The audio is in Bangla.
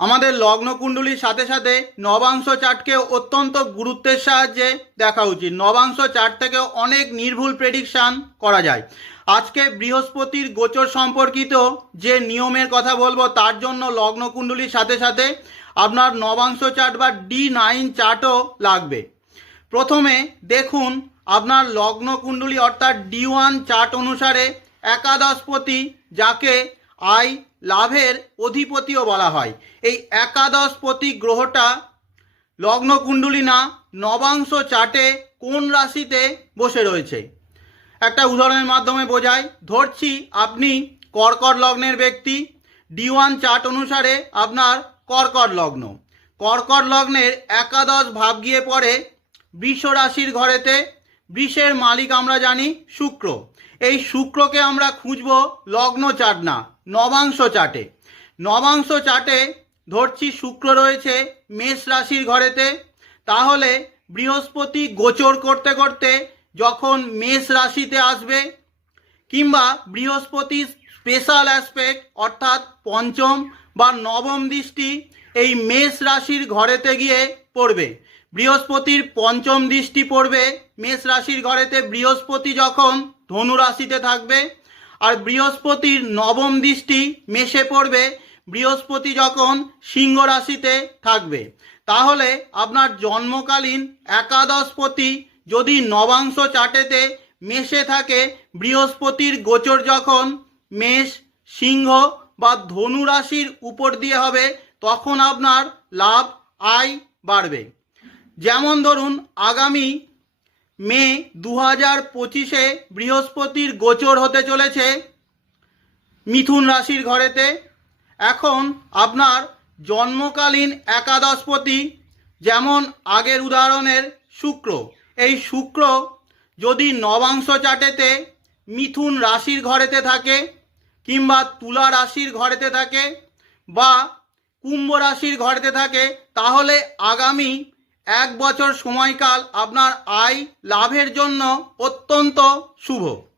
আমাদের লগ্ন কুণ্ডলীর সাথে সাথে নবাংশ চার্টকে অত্যন্ত গুরুত্বের সাহায্যে দেখা উচিত। নবাংশ চার্ট থেকে অনেক নির্ভুল প্রেডিকশান করা যায়। আজকে বৃহস্পতির গোচর সম্পর্কিত যে নিয়মের কথা বলব, তার জন্য লগ্ন কুণ্ডলীর সাথে সাথে আপনার নবাংশ চার্ট বা ডি নাইন চার্টও লাগবে। প্রথমে দেখুন আপনার লগ্ন কুণ্ডলী অর্থাৎ ডি ওয়ান চার্ট অনুসারে একাদশপতি যাকে আয় লাভের অধিপতিও বলা হয়। এই একাদশ একাদশপতি গ্রহটা লগ্ন কুণ্ডলী না, নবাংশ চার্টে কোন রাশিতে বসে রয়েছে? একটা উদাহরণের মাধ্যমে বোঝাই, ধরছি আপনি কর্কট লগ্নের ব্যক্তি ডি ওয়ান চার্ট অনুসারে আপনার কর্কট লগ্ন। কর্কট লগ্নের একাদশ ভাব গিয়ে পড়ে বৃষ রাশির ঘরেতে, বৃষের মালিক আমরা জানি শুক্র। এই শুক্রকে আমরা খুঁজব লগ্ন চার্ট না। নবাংশ চার্টে নবাংশ চার্টে ধরছি শুক্র রয়েছে, মেষ রাশির ঘরেতে। তাহলে বৃহস্পতি গোচর করতে করতে যখন মেষ রাশিতে আসবে, কিংবা বৃহস্পতি স্পেশাল অ্যাসপেক্ট অর্থাৎ পঞ্চম বা নবম দৃষ্টি এই মেষ রাশির ঘরেতে গিয়ে পড়বে। বৃহস্পতির পঞ্চম দৃষ্টি পড়বে, মেষ রাশির ঘরেতে বৃহস্পতি যখন ধনু রাশিতে থাকবে আর বৃহস্পতির নবম দৃষ্টি মেশে পড়বে। বৃহস্পতি যখন সিংহ রাশিতে থাকবে, তাহলে আপনার জন্মকালীন একাদশপতি যদি নবাংশ চাটেতে মেশে থাকে, বৃহস্পতির গোচর যখন মেষ, সিংহ বা ধনু রাশির উপর দিয়ে হবে, তখন আপনার লাভ, আয় বাড়বে। যেমন ধরুন, আগামী মে দু হাজার পঁচিশে বৃহস্পতির গোচর হতে চলেছে মিথুন রাশির ঘরেতে। এখন আপনার জন্মকালীন একাদশপতি, যেমন আগের উদাহরণের শুক্র। এই শুক্র যদি নবাংশ চাটেতে মিথুন রাশির ঘরেতে থাকে কিংবা তুলা রাশির ঘরেতে থাকে বা কুম্ভ রাশির ঘরেতে থাকে, তাহলে আগামী এক বছর সময়কাল আপনার আয় লাভের জন্য অত্যন্ত শুভ।